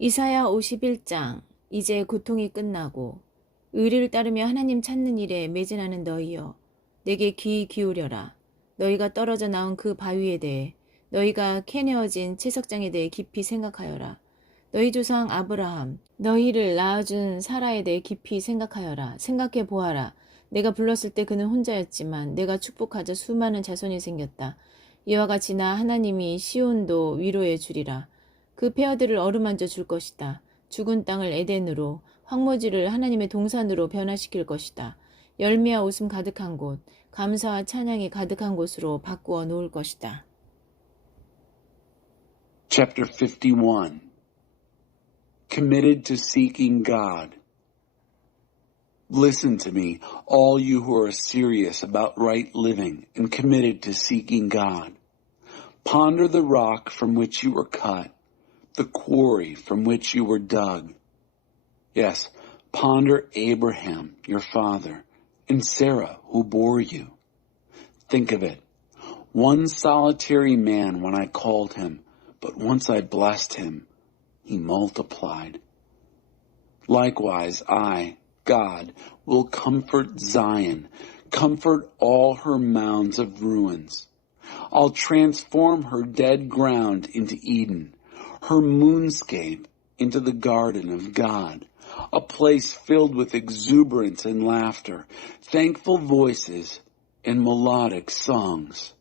이사야 51장. 이제 고통이 끝나고 의리를 따르며 하나님 찾는 일에 매진하는 너희여, 내게 귀 기울여라. 너희가 떨어져 나온 그 바위에 대해, 너희가 캐내어진 채석장에 대해 깊이 생각하여라. 너희 조상 아브라함, 너희를 낳아준 사라에 대해 깊이 생각하여라. 생각해 보아라. 내가 불렀을 때 그는 혼자였지만 내가 축복하자 수많은 자손이 생겼다. 이와 같이 나 하나님이 시온도 위로해 주리라. 그 폐허들을 어루만져 줄 것이다. 죽은 땅을 에덴으로, 황무지를 하나님의 동산으로 변화시킬 것이다. 열매와 웃음 가득한 곳, 감사와 찬양이 가득한 곳으로 바꾸어 놓을 것이다. Chapter 51. Committed to seeking God. Listen to me, all you who are serious about right living and committed to seeking God. Ponder the rock from which you were cut, the quarry from which you were dug. Yes, ponder Abraham, your father, and Sarah, who bore you. Think of it. One solitary man when I called him, but once I blessed him, he multiplied. Likewise, I, God, will comfort Zion, comfort all her mounds of ruins. I'll transform her dead ground into Eden, her moonscape into the garden of God, a place filled with exuberance and laughter, thankful voices and melodic songs.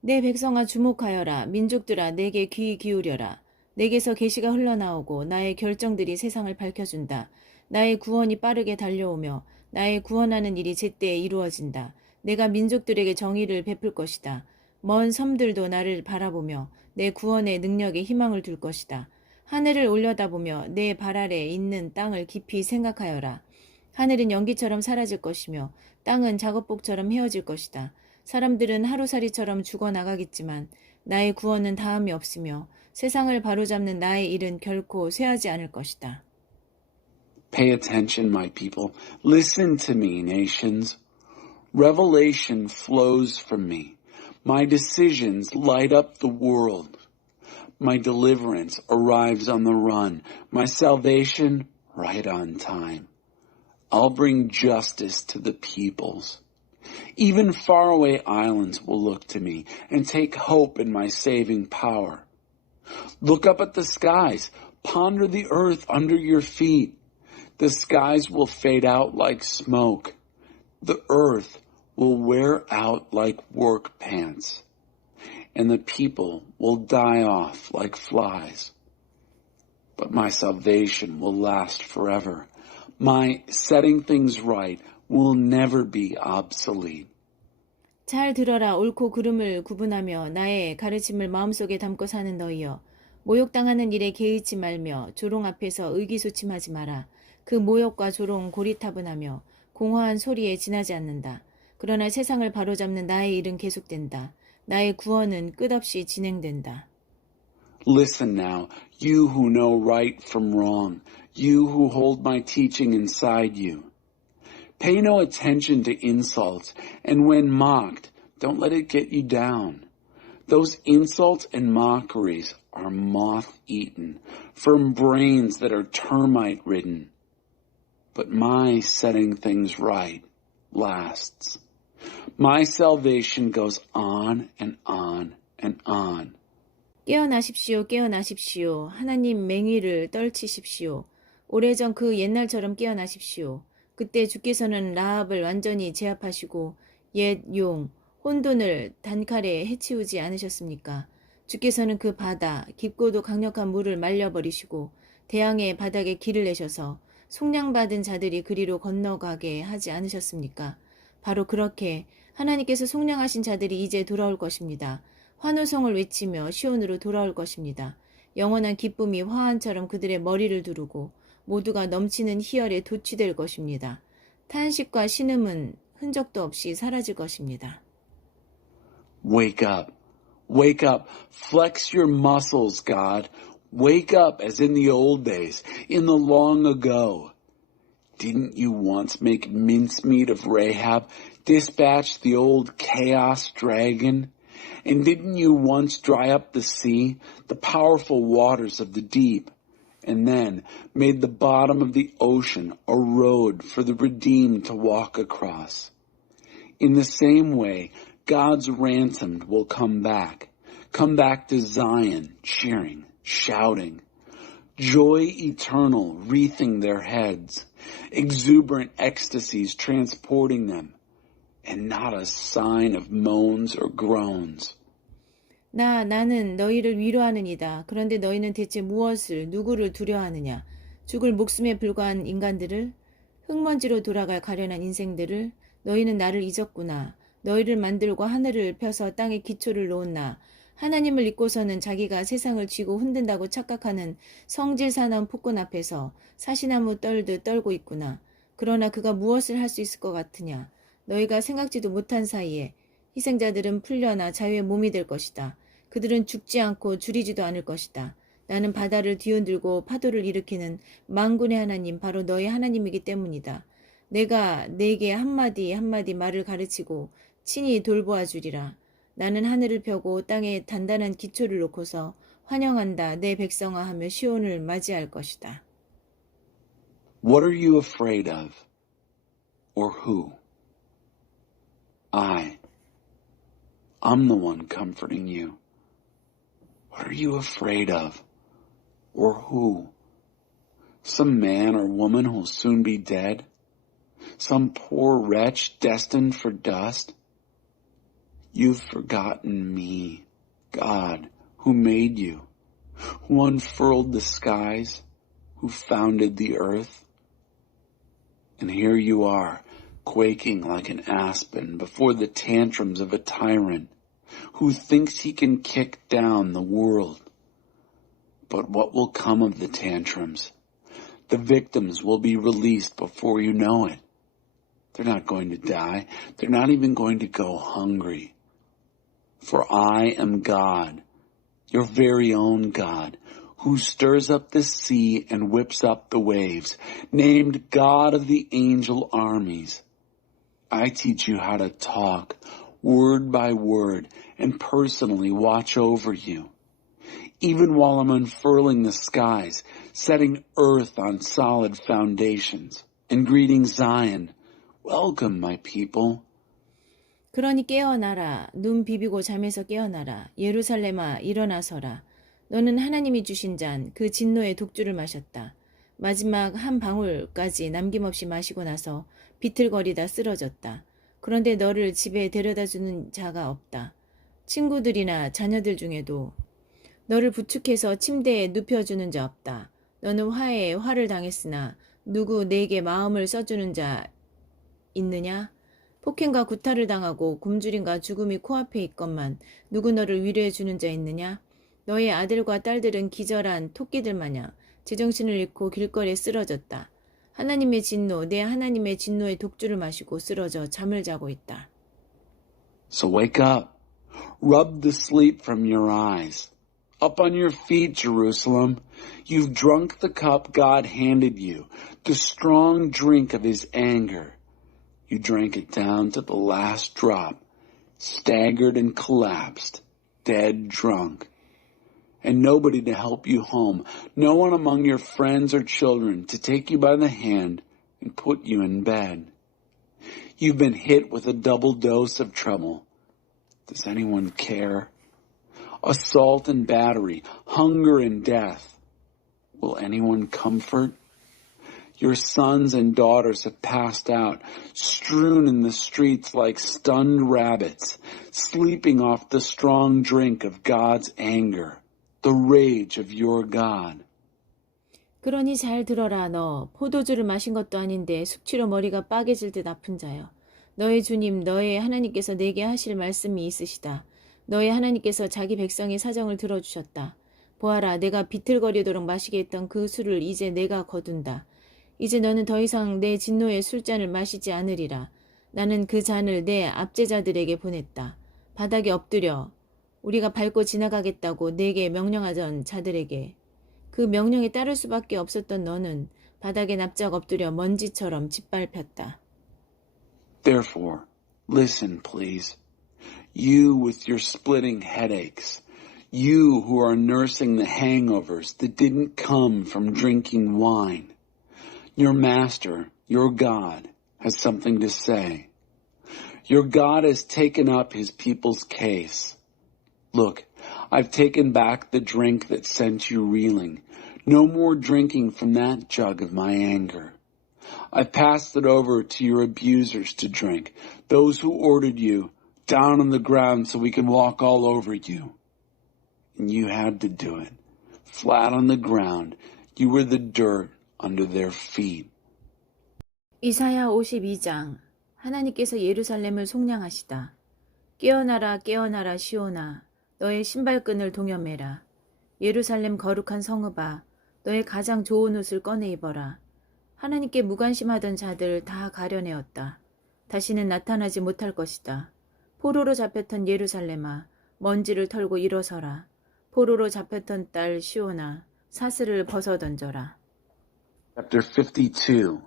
내 백성아 주목하여라. 민족들아 내게 귀 기울여라. 내게서 계시가 흘러나오고 나의 결정들이 세상을 밝혀준다. 나의 구원이 빠르게 달려오며 나의 구원하는 일이 제때에 이루어진다. 내가 민족들에게 정의를 베풀 것이다. 먼 섬들도 나를 바라보며 내 구원의 능력에 희망을 둘 것이다. 하늘을 올려다보며 내 발 아래 있는 땅을 깊이 생각하여라. 하늘은 연기처럼 사라질 것이며 땅은 작업복처럼 헤어질 것이다. 사람들은 하루살이처럼 죽어나가겠지만 나의 구원은 다함이 없으며 세상을 바로잡는 나의 일은 결코 쇠하지 않을 것이다. Pay attention, my people. Listen to me, nations. Revelation flows from me. My decisions light up the world. My deliverance arrives on the run. My salvation right on time. I'll bring justice to the peoples. Even faraway islands will look to me and take hope in my saving power. Look up at the skies. Ponder the earth under your feet. The skies will fade out like smoke. The earth will wear out like work pants. And the people will die off like flies. But my salvation will last forever. My setting things right will never be obsolete. 잘 들어라. 옳고 그름을 구분하며 나의 가르침을 마음속에 담고 사는 너희여. 모욕당하는 일에 개의치 말며 조롱 앞에서 의기소침하지 마라. 그 모욕과 조롱 고리타분하며 공허한 소리에 지나지 않는다. 그러나 세상을 바로잡는 나의 일은 계속된다. 나의 구원은 끝없이 진행된다. Listen now, you who know right from wrong, you who hold my teaching inside you. Pay no attention to insults, and when mocked, don't let it get you down. Those insults and mockeries are moth-eaten, from brains that are termite-ridden. But my setting things right lasts. My salvation goes on and on and on. 깨어나십시오, 깨어나십시오. 하나님 맹위를 떨치십시오. 오래전 그 옛날처럼 깨어나십시오. 그때 주께서는 라합을 완전히 제압하시고 옛 용, 혼돈을 단칼에 해치우지 않으셨습니까? 주께서는 그 바다, 깊고도 강력한 물을 말려버리시고 대양의 바닥에 길을 내셔서 속량받은 자들이 그리로 건너가게 하지 않으셨습니까? 바로 그렇게 하나님께서 속량하신 자들이 이제 돌아올 것입니다. 환호성을 외치며 시온으로 돌아올 것입니다. 영원한 기쁨이 화환처럼 그들의 머리를 두르고 모두가 넘치는 희열에 도취될 것입니다. 탄식과 신음은 흔적도 없이 사라질 것입니다. Wake up. Wake up. Flex your muscles, God. Wake up as in the old days, in the long ago. Didn't you once make mincemeat of Rahab, dispatch the old chaos dragon? And didn't you once dry up the sea, the powerful waters of the deep, and then made the bottom of the ocean a road for the redeemed to walk across. In the same way, God's ransomed will come back to Zion, cheering, shouting, joy eternal wreathing their heads, exuberant ecstasies transporting them, and not a sign of moans or groans. 나는 너희를 위로하느니라. 그런데 너희는 대체 누구를 두려워하느냐? 죽을 목숨에 불과한 인간들을, 흙먼지로 돌아갈 가련한 인생들을. 너희는 나를 잊었구나. 너희를 만들고 하늘을 펴서 땅에 기초를 놓은 나. 하나님을 잊고서는 자기가 세상을 쥐고 흔든다고 착각하는 성질사나운 폭군 앞에서 사시나무 떨듯 떨고 있구나. 그러나 그가 무엇을 할 수 있을 것 같으냐? 너희가 생각지도 못한 사이에 희생자들은 풀려나 자유의 몸이 될 것이다. 그들은 죽지 않고 줄이지도 않을 것이다. 나는 바다를 뒤흔들고 파도를 일으키는 만군의 하나님, 바로 너희 하나님이기 때문이다. 내가 네게 한마디 한마디 말을 가르치고 친히 돌보아 주리라. 나는 하늘을 펴고 땅에 단단한 기초를 놓고서 환영한다. 내 백성아 하며 시온을 맞이할 것이다. What are you afraid of? Or who? I'm the one comforting you. What are you afraid of? Or who? Some man or woman who'll soon be dead? Some poor wretch destined for dust? You've forgotten me, God, who made you, who unfurled the skies, who founded the earth. And here you are, quaking like an aspen before the tantrums of a tyrant who thinks he can kick down the world. But what will come of the tantrums? The victims will be released before you know it. They're not going to die. They're not even going to go hungry. For I am God, your very own God, who stirs up the sea and whips up the waves, named God of the angel armies. I teach you how to talk, word by word, and personally watch over you. Even while I'm unfurling the skies, setting earth on solid foundations, and greeting Zion, welcome my people. 그러니 깨어나라. 눈 비비고 잠에서 깨어나라. 예루살렘아 일어나서라. 너는 하나님이 주신 잔, 그 진노의 독주를 마셨다. 마지막 한 방울까지 남김없이 마시고 나서 비틀거리다 쓰러졌다. 그런데 너를 집에 데려다주는 자가 없다. 친구들이나 자녀들 중에도 너를 부축해서 침대에 눕혀주는 자 없다. 너는 화에 화를 당했으나 누구 내게 마음을 써주는 자 있느냐? 폭행과 구타를 당하고 굶주림과 죽음이 코앞에 있건만 누구 너를 위로해 주는 자 있느냐? 너의 아들과 딸들은 기절한 토끼들 마냥 제정신을 잃고 길거리에 쓰러졌다. 하나님의 진노, 내 하나님의 진노의 독주를 마시고 쓰러져 잠을 자고 있다. So wake up. Rub the sleep from your eyes. Up on your feet, Jerusalem. You've drunk the cup God handed you, the strong drink of his anger. You drank it down to the last drop, staggered and collapsed, dead drunk. And nobody to help you home, no one among your friends or children to take you by the hand and put you in bed. You've been hit with a double dose of trouble. Does anyone care? Assault and battery, hunger and death. Will anyone comfort? Your sons and daughters have passed out, strewn in the streets like stunned rabbits, sleeping off the strong drink of God's anger, the rage of your God. 그러니 잘 들어라. 너 포도주를 마신 것도 아닌데 숙취로 머리가 빠개질 듯 아픈 자여. 너의 주님, 너의 하나님께서 내게 하실 말씀이 있으시다. 너의 하나님께서 자기 백성의 사정을 들어주셨다. 보아라, 내가 비틀거리도록 마시게 했던 그 술을 이제 내가 거둔다. 이제 너는 더 이상 내 진노의 술잔을 마시지 않으리라. 나는 그 잔을 내 압제자들에게 보냈다. 바닥에 엎드려 우리가 밟고 지나가겠다고 내게 명령하던 자들에게. 그 명령에 따를 수밖에 없었던 너는 바닥에 납작 엎드려 먼지처럼 짓밟혔다. Therefore, listen, please. You with your splitting headaches, You who are nursing the hangovers that didn't come from drinking wine. Your master, your God, has something to say. Your God has taken up his people's case. Look, I've taken back the drink that sent you reeling. No more drinking from that jug of my anger. I've passed it over to your abusers to drink, those who ordered you down on the ground so we can walk all over you. And you had to do it. Flat on the ground, you were the dirt under their feet. 이사야 52장. 하나님께서 예루살렘을 속량하시다. 깨어나라 깨어나라 시온아, 너의 신발끈을 동여매라. 예루살렘 거룩한 성읍아, 너의 가장 좋은 옷을 꺼내 입어라. 하나님께 무관심하던 자들 다 가려내었다. 다시는 나타나지 못할 것이다. 포로로 잡혔던 예루살렘아, 먼지를 털고 일어서라. 포로로 잡혔던 딸 시온아, 사슬을 벗어던져라. Chapter 52.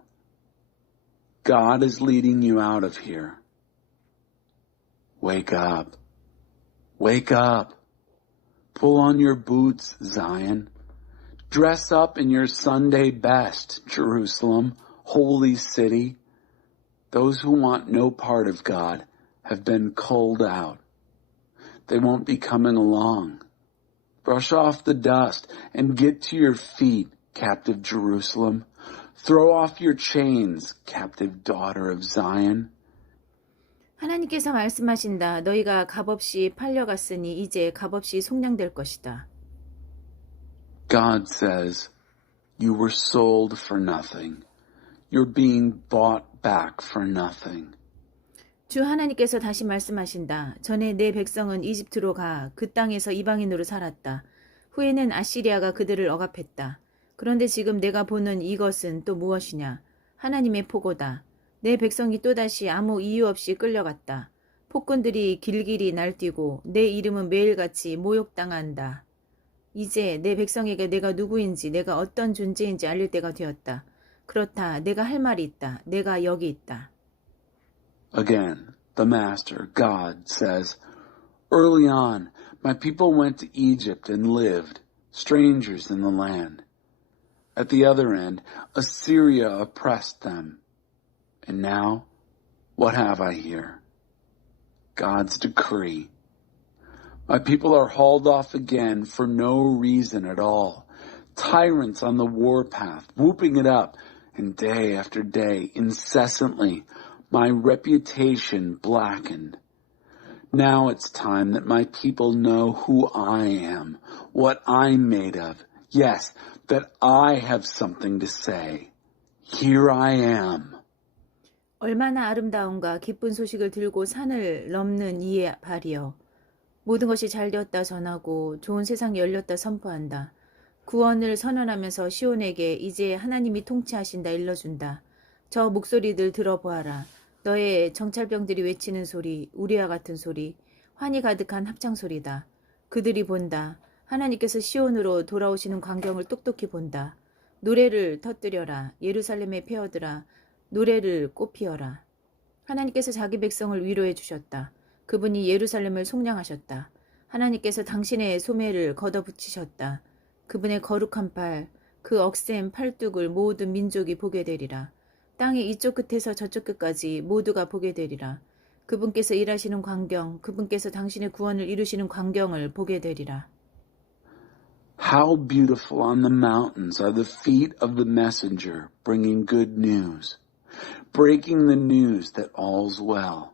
God is leading you out of here. Wake up. Wake up. Pull on your boots, Zion. Dress up in your Sunday best, Jerusalem, holy city. Those who want no part of God have been culled out. They won't be coming along. Brush off the dust and get to your feet, captive Jerusalem. Throw off your chains, captive daughter of Zion. 하나님께서 말씀하신다. 너희가 값없이 팔려갔으니 이제 값없이 속량될 것이다. God says, you were sold for nothing. You're being bought back for nothing. 주 하나님께서 다시 말씀하신다. 전에 내 백성은 이집트로 가 그 땅에서 이방인으로 살았다. 후에는 아시리아가 그들을 억압했다. 그런데 지금 내가 보는 이것은 또 무엇이냐? 하나님의 포고다. 내 백성이 또다시 아무 이유 없이 끌려갔다. 폭군들이 길길이 날뛰고 내 이름은 매일같이 모욕당한다. 이제 내 백성에게 내가 누구인지 내가 어떤 존재인지 알릴 때가 되었다. 그렇다. 내가 할 말이 있다. 내가 여기 있다. Again, the Master, God, says, early on, my people went to Egypt and lived, strangers in the land. At the other end, Assyria oppressed them. And now, what have I here? God's decree. My people are hauled off again for no reason at all. Tyrants on the warpath, whooping it up, and day after day, incessantly, my reputation blackened. Now it's time that my people know who I am, what I'm made of. Yes, that I have something to say. Here I am. 얼마나 아름다운가 기쁜 소식을 들고 산을 넘는 이의 발이여. 모든 것이 잘되었다 전하고 좋은 세상이 열렸다 선포한다. 구원을 선언하면서 시온에게 이제 하나님이 통치하신다 일러준다. 저 목소리들 들어보아라. 너의 정찰병들이 외치는 소리, 우리와 같은 소리, 환희 가득한 합창소리다. 그들이 본다. 하나님께서 시온으로 돌아오시는 광경을 똑똑히 본다. 노래를 터뜨려라. 예루살렘의 폐허들아. 노래를 꽃피어라. 하나님께서 자기 백성을 위로해 주셨다. 그분이 예루살렘을 속량하셨다. 하나님께서 당신의 소매를 걷어붙이셨다. 그분의 거룩한 팔, 그 억센 팔뚝을 모든 민족이 보게 되리라. 땅의 이쪽 끝에서 저쪽 끝까지 모두가 보게 되리라. 그분께서 일하시는 광경, 그분께서 당신의 구원을 이루시는 광경을 보게 되리라. How beautiful on the mountains are the feet of the messenger bringing good news, breaking the news that all's well,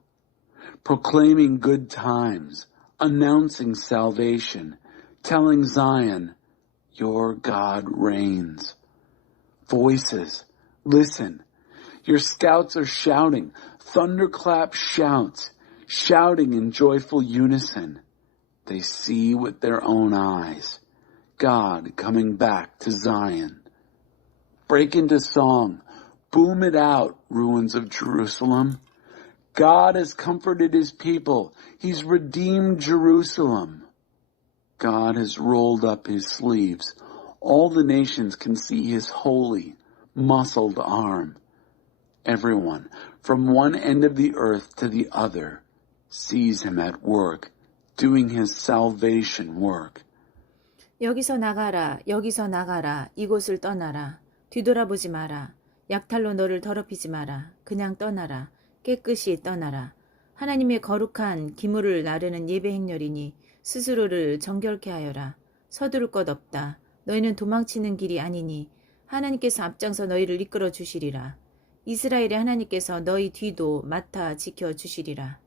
proclaiming good times, announcing salvation, telling Zion, your God reigns. Voices, listen. Your scouts are shouting, thunderclap shouts, shouting in joyful unison. They see with their own eyes, God coming back to Zion. Break into song, boom it out, ruins of Jerusalem. God has comforted his people. He's redeemed Jerusalem. God has rolled up his sleeves. All the nations can see his holy, muscled arm. Everyone, from one end of the earth to the other, sees him at work, doing his salvation work. 여기서 나가라, 여기서 나가라, 이곳을 떠나라. 뒤돌아보지 마라. 약탈로 너를 더럽히지 마라. 그냥 떠나라. 깨끗이 떠나라. 하나님의 거룩한 기물을 나르는 예배 행렬이니 스스로를 정결케 하여라. 서두를 것 없다. 너희는 도망치는 길이 아니니 하나님께서 앞장서 너희를 이끌어 주시리라. 이스라엘의 하나님께서 너희 뒤도 맡아 지켜 주시리라.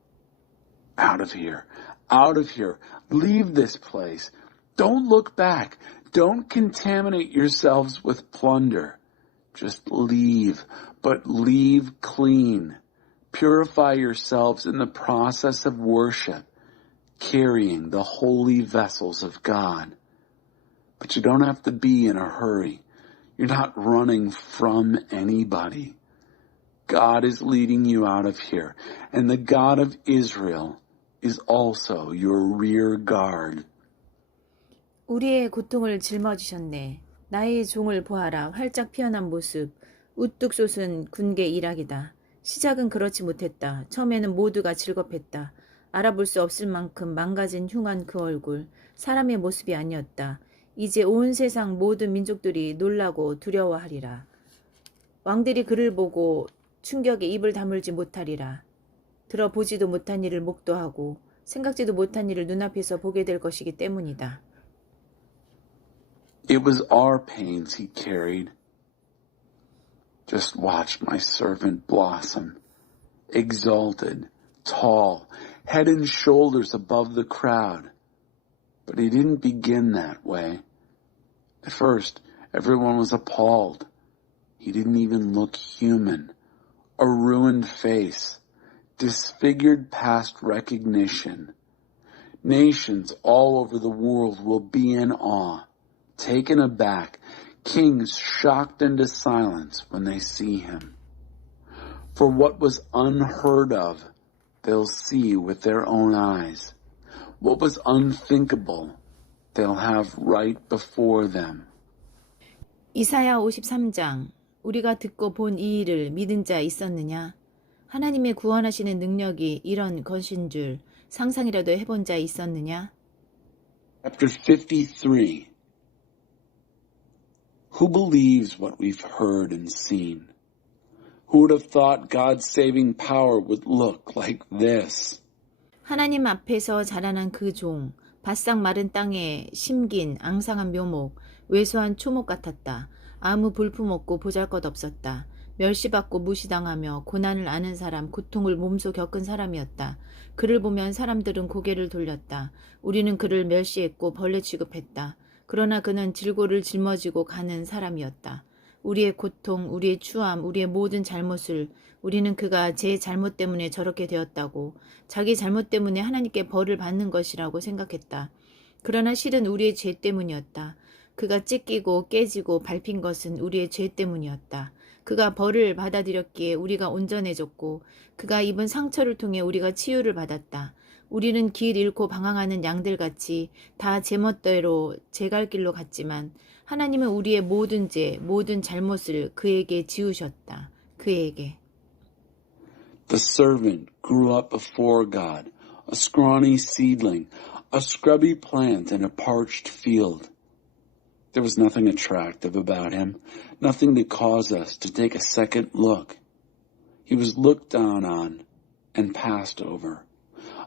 Out of here. Out of here. Leave this place. Don't look back. Don't contaminate yourselves with plunder. Just leave, but leave clean. Purify yourselves in the process of worship, carrying the holy vessels of God. But you don't have to be in a hurry. You're not running from anybody. God is leading you out of here, and the God of Israel is also your rear guard. 우리의 고통을 짊어지셨네. 나의 종을 보아라. 활짝 피어난 모습. 우뚝 솟은 군계 일학이다. 시작은 그렇지 못했다. 처음에는 모두가 즐겁했다. 알아볼 수 없을 만큼 망가진 흉한 그 얼굴. 사람의 모습이 아니었다. 이제 온 세상 모든 민족들이 놀라고 두려워하리라. 왕들이 그를 보고 충격에 입을 다물지 못하리라. 들어보지도 못한 일을 목도하고 생각지도 못한 일을 눈앞에서 보게 될 것이기 때문이다. It was our pains he carried. Just watch my servant blossom, exalted, tall, head and shoulders above the crowd. But he didn't begin that way. At first, everyone was appalled. He didn't even look human. A ruined face, disfigured past recognition. Nations all over the world will be in awe, taken aback, kings shocked into silence when they see him. For what was unheard of, they'll see with their own eyes. What was unthinkable, they'll have right before them. 이사야 53장. 우리가 듣고 본 이 일을 믿은 자 있었느냐? 하나님의 구원하시는 능력이 이런 것인 줄 상상이라도 해본 자 있었느냐? Chapter 53. Who believes what we've heard and seen? Who would have thought God's saving power would look like this? 하나님 앞에서 자라난 그 종, 바싹 마른 땅에 심긴 앙상한 묘목, 왜소한 초목 같았다. 아무 볼품없고 보잘것없었다. 멸시받고 무시당하며 고난을 아는 사람, 고통을 몸소 겪은 사람이었다. 그를 보면 사람들은 고개를 돌렸다. 우리는 그를 멸시했고 벌레 취급했다. 그러나 그는 질고를 짊어지고 가는 사람이었다. 우리의 고통, 우리의 추함, 우리의 모든 잘못을 우리는 그가 제 잘못 때문에 저렇게 되었다고, 자기 잘못 때문에 하나님께 벌을 받는 것이라고 생각했다. 그러나 실은 우리의 죄 때문이었다. 그가 찢기고 깨지고 밟힌 것은 우리의 죄 때문이었다. 그가 벌을 받아들였기에 우리가 온전해졌고 그가 입은 상처를 통해 우리가 치유를 받았다. 우리는 길 잃고 방황하는 양들같이 다 제멋대로 제 갈 길로 갔지만 하나님은 우리의 모든 죄, 모든 잘못을 그에게 지우셨다. 그에게. The servant grew up before God, a scrawny seedling, a scrubby plant in a parched field. There was nothing attractive about him, nothing to cause us to take a second look. He was looked down on and passed over.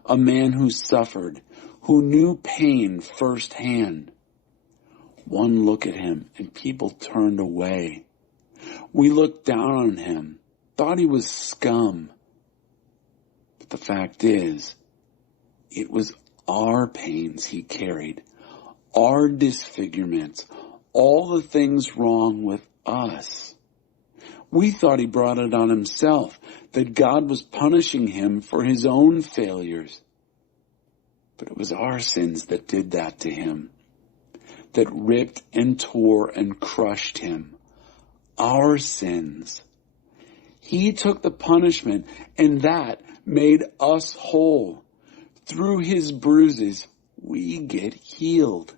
A man who suffered, who knew pain firsthand. One look at him and people turned away. We looked down on him, thought he was scum. But the fact is, it was our pains he carried, our disfigurements, all the things wrong with us. We thought he brought it on himself, that God was punishing him for his own failures. But it was our sins that did that to him, that ripped and tore and crushed him. Our sins. He took the punishment, and that made us whole. Through his bruises, we get healed.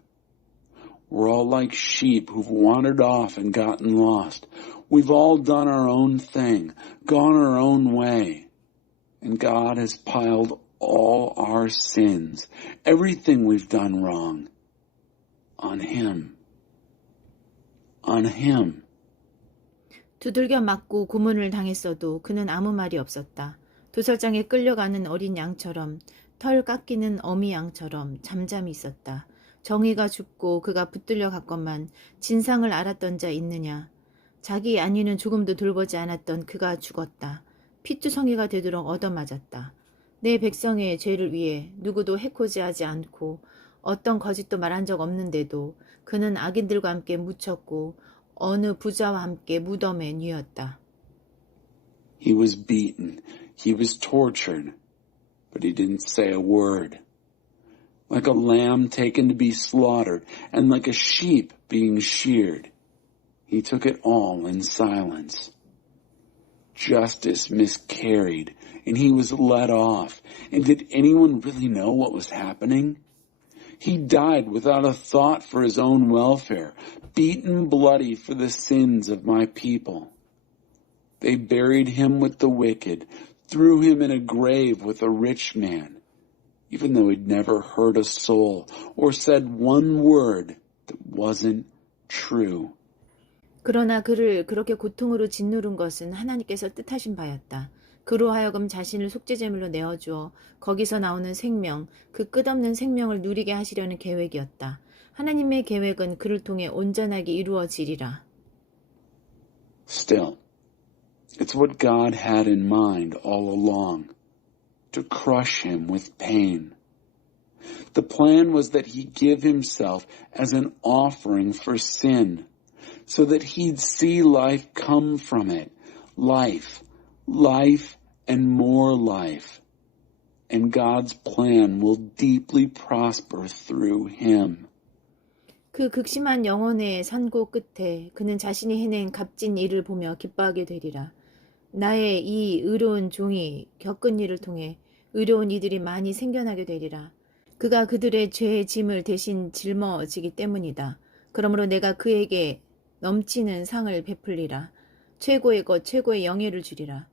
We're all like sheep who've wandered off and gotten lost. We've all done our own thing, gone our own way. And God has piled all our sins, everything we've done wrong, on him. On him. 두들겨 맞고 고문을 당했어도 그는 아무 말이 없었다. 도살장에 끌려가는 어린 양처럼, 털 깎이는 어미 양처럼 잠잠히 있었다. 정의가 죽고 그가 붙들려 갔건만 진상을 알았던 자 있느냐. 자기 안위는 조금도 돌보지 않았던 그가 죽었다. 피투성이가 되도록 얻어맞았다. 내 백성의 죄를 위해 누구도 해코지하지 않고 어떤 거짓도 말한 적 없는데도 그는 악인들과 함께 묻혔고 어느 부자와 함께 무덤에 뉘었다. He was beaten. He was tortured. But he didn't say a word. Like a lamb taken to be slaughtered, and like a sheep being sheared, he took it all in silence. Justice miscarried, and he was let off. And did anyone really know what was happening? He died without a thought for his own welfare, beaten bloody for the sins of my people. They buried him with the wicked, threw him in a grave with a rich man, even though he'd never hurt a soul or said one word that wasn't true. 그러나 그를 그렇게 고통으로 짓누른 것은 하나님께서 뜻하신 바였다. 그로 하여금 자신을 속죄제물로 내어주어 거기서 나오는 생명, 그 끝없는 생명을 누리게 하시려는 계획이었다. 하나님의 계획은 그를 통해 온전하게 이루어지리라. Still, it's what God had in mind all along, to crush him with pain. The plan was that he give himself as an offering for sin, so that he'd see life come from it, life and more life. And God's plan will deeply prosper through him. 그 극심한 영혼의 산고 끝에 그는 자신이 해낸 값진 일을 보며 기뻐하게 되리라. 나의 이 의로운 종이 겪은 일을 통해 의로운 이들이 많이 생겨나게 되리라. 그가 그들의 죄의 짐을 대신 짊어지기 때문이다. 그러므로 내가 그에게 넘치는 상을 베풀리라. 최고의 것, 최고의 영예를 주리라.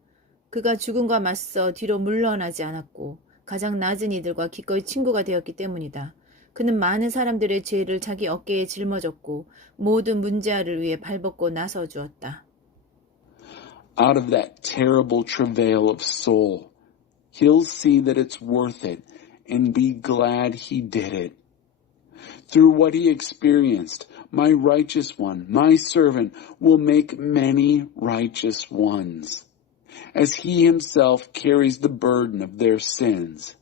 그가 죽음과 맞서 뒤로 물러나지 않았고 가장 낮은 이들과 기꺼이 친구가 되었기 때문이다. 그는 많은 사람들의 죄를 자기 어깨에 짊어졌고 모든 문제아를 위해 발벗고 나서 주었다. Out of that terrible travail of soul, he'll see that it's worth it and be glad he did it. Through what he experienced, my righteous one, my servant, will make many righteous ones, as he himself carries the burden of their sins.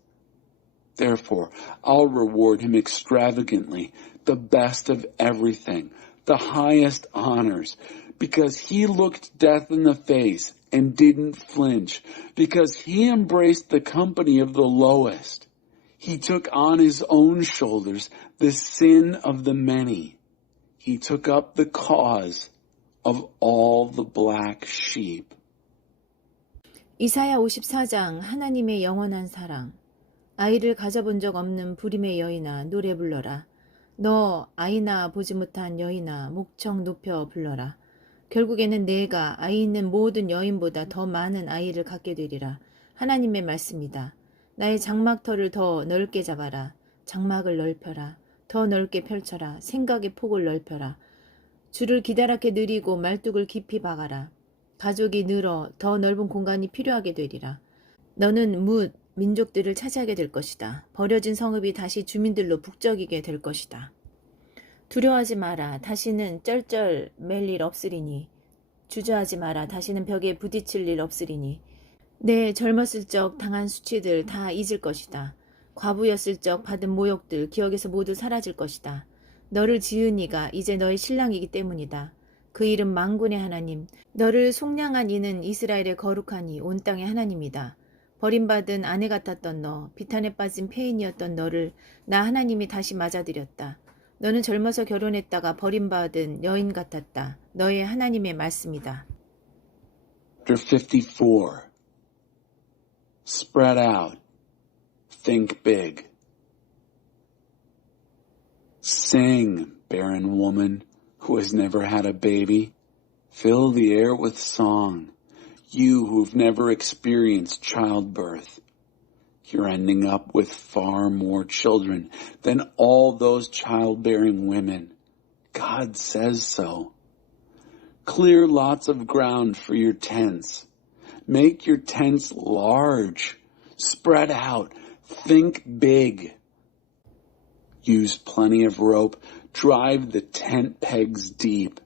Therefore, I'll reward him extravagantly, the best of everything, the highest honors, because he looked death in the face and didn't flinch, because he embraced the company of the lowest. He took on his own shoulders the sin of the many. He took up the cause of all the black sheep. 이사야 54장 하나님의 영원한 사랑. 아이를 가져본 적 없는 불임의 여인아 노래 불러라. 너 아이나 보지 못한 여인아 목청 높여 불러라. 결국에는 내가 아이 있는 모든 여인보다 더 많은 아이를 갖게 되리라. 하나님의 말씀이다. 나의 장막터를 더 넓게 잡아라. 장막을 넓혀라. 더 넓게 펼쳐라. 생각의 폭을 넓혀라. 줄을 기다랗게 느리고 말뚝을 깊이 박아라. 가족이 늘어 더 넓은 공간이 필요하게 되리라. 너는 뭇 민족들을 차지하게 될 것이다. 버려진 성읍이 다시 주민들로 북적이게 될 것이다. 두려워하지 마라. 다시는 쩔쩔 맬 일 없으리니. 주저하지 마라. 다시는 벽에 부딪힐 일 없으리니. 내 젊었을 적 당한 수치들 다 잊을 것이다. 과부였을 적 받은 모욕들 기억에서 모두 사라질 것이다. 너를 지은 이가 이제 너의 신랑이기 때문이다. 그 이름 만군의 하나님. 너를 속량한 이는 이스라엘의 거룩한 이 온 땅의 하나님이다. 버림받은 아내 같았던 너, 비탄에 빠진 폐인이었던 너를 나 하나님이 다시 맞아들였다. 너는 젊어서 결혼했다가 버림받은 여인 같았다. 너의 하나님의 말씀이다. Chapter 54. Spread out. Think big. Sing, barren woman who has never had a baby. Fill the air with song. You who've never experienced childbirth. you're ending up with far more children than all those childbearing women. God says so. Clear lots of ground for your tents. Make your tents large. Spread out. Think big. Use plenty of rope. Drive the tent pegs deep.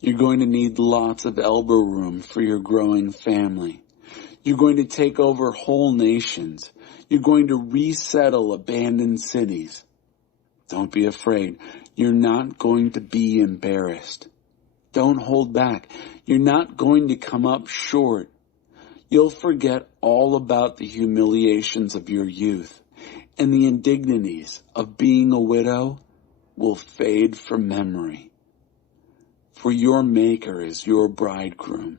You're going to need lots of elbow room for your growing family. You're going to take over whole nations. You're going to resettle abandoned cities. Don't be afraid. You're not going to be embarrassed. Don't hold back. You're not going to come up short. You'll forget all about the humiliations of your youth, and the indignities of being a widow will fade from memory. For your Maker is your bridegroom.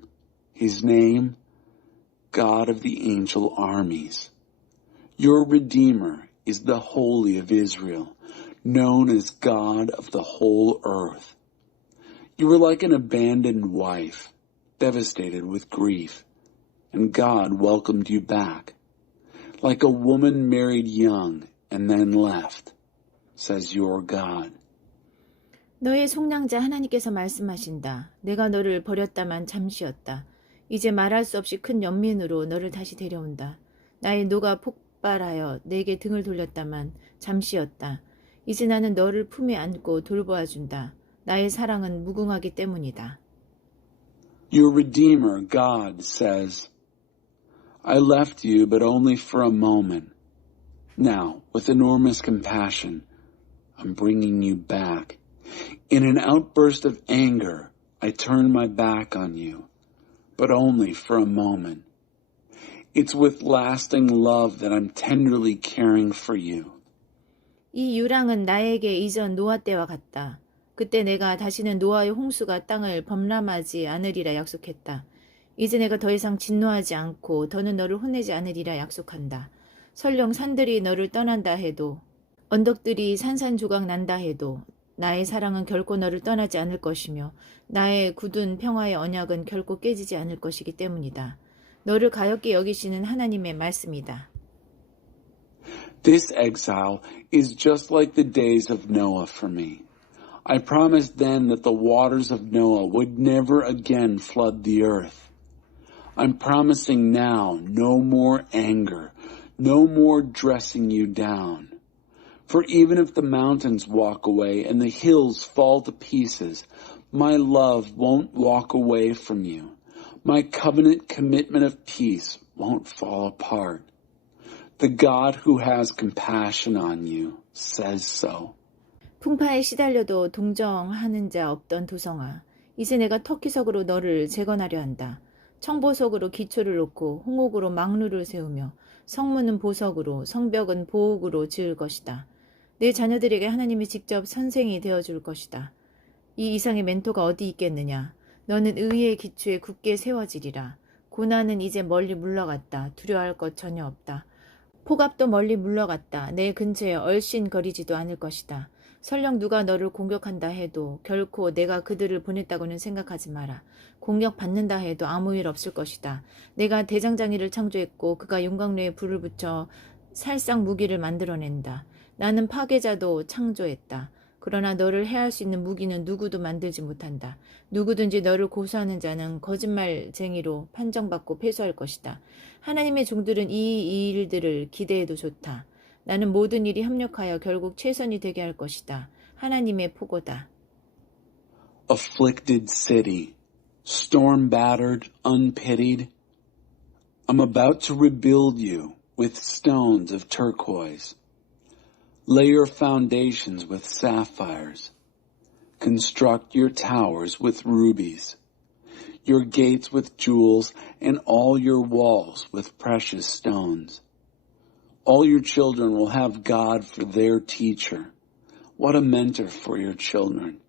His name, God of the angel armies. Your Redeemer is the Holy of Israel, known as God of the whole earth. You were like an abandoned wife, devastated with grief, and God welcomed you back. Like a woman married young and then left, says your God. 너의 속량자 하나님께서 말씀하신다. 내가 너를 버렸다만 잠시였다. 이제 말할 수 없이 큰 연민으로 너를 다시 데려온다. 나의 노가 폭발하여 내게 등을 돌렸다만 잠시였다. 이제 나는 너를 품에 안고 돌보아준다. 나의 사랑은 무궁하기 때문이다. Your Redeemer, God, says, I left you, but only for a moment. Now, with enormous compassion, I'm bringing you back. In an outburst of anger, I turn my back on you, but only for a moment. It's with lasting love that I'm tenderly caring for you. 이 유랑은 나에게 이전 노아 때와 같다. 그때 내가 다시는 노아의 홍수가 땅을 범람하지 않으리라 약속했다. 이제 내가 더 이상 진노하지 않고 더는 너를 혼내지 않으리라 약속한다. 설령 산들이 너를 떠난다 해도 언덕들이 산산조각 난다 해도 나의 사랑은 결코 너를 떠나지 않을 것이며 나의 굳은 평화의 언약은 결코 깨지지 않을 것이기 때문이다. 너를 가엾게 여기시는 하나님의 말씀이다. This exile is just like the days of Noah for me. I promised then that the waters of Noah would never again flood the earth. I'm promising now no more anger, no more dressing you down. For even if the mountains walk away and the hills fall to pieces, my love won't walk away from you. My covenant commitment of peace won't fall apart. The God who has compassion on you says so. 풍파에 시달려도 동정하는 자 없던 도성아, 이제 내가 터키석으로 너를 재건하려 한다. 청보석으로 기초를 놓고 홍옥으로 망루를 세우며 성문은 보석으로 성벽은 보옥으로 지을 것이다. 내 자녀들에게 하나님이 직접 선생이 되어줄 것이다. 이 이상의 멘토가 어디 있겠느냐. 너는 의의 기초에 굳게 세워지리라. 고난은 이제 멀리 물러갔다. 두려워할 것 전혀 없다. 폭압도 멀리 물러갔다. 내 근처에 얼씬거리지도 않을 것이다. 설령 누가 너를 공격한다 해도 결코 내가 그들을 보냈다고는 생각하지 마라. 공격받는다 해도 아무 일 없을 것이다. 내가 대장장이를 창조했고 그가 용광로에 불을 붙여 살상 무기를 만들어낸다. 나는 파괴자도 창조했다. 그러나 너를 해할 수 있는 무기는 누구도 만들지 못한다. 누구든지 너를 고소하는 자는 거짓말쟁이로 판정받고 패소할 것이다. 하나님의 종들은 이 일들을 기대해도 좋다. 나는 모든 일이 협력하여 결국 최선이 되게 할 것이다. 하나님의 포고다. Afflicted city, storm-battered, unpitied, I'm about to rebuild you with stones of turquoise. Lay your foundations with sapphires. Construct your towers with rubies, your gates with jewels, and all your walls with precious stones. All your children will have God for their teacher. What a mentor for your children.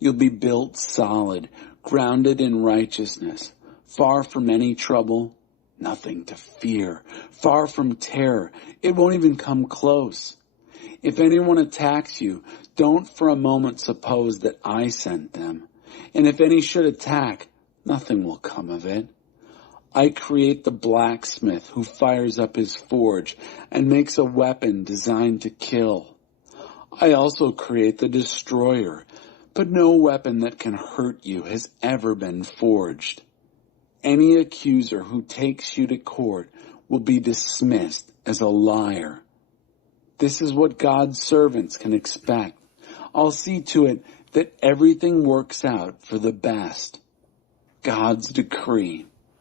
You'll be built solid, grounded in righteousness, far from any trouble, nothing to fear, far from terror. It won't even come close. If anyone attacks you, don't for a moment suppose that I sent them. And if any should attack, nothing will come of it. I create the blacksmith who fires up his forge and makes a weapon designed to kill. I also create the destroyer, but no weapon that can hurt you has ever been forged. Any accuser who takes you to court will be dismissed as a liar. This is what God's servants can expect. I'll see to it that everything works out for the best. God's decree.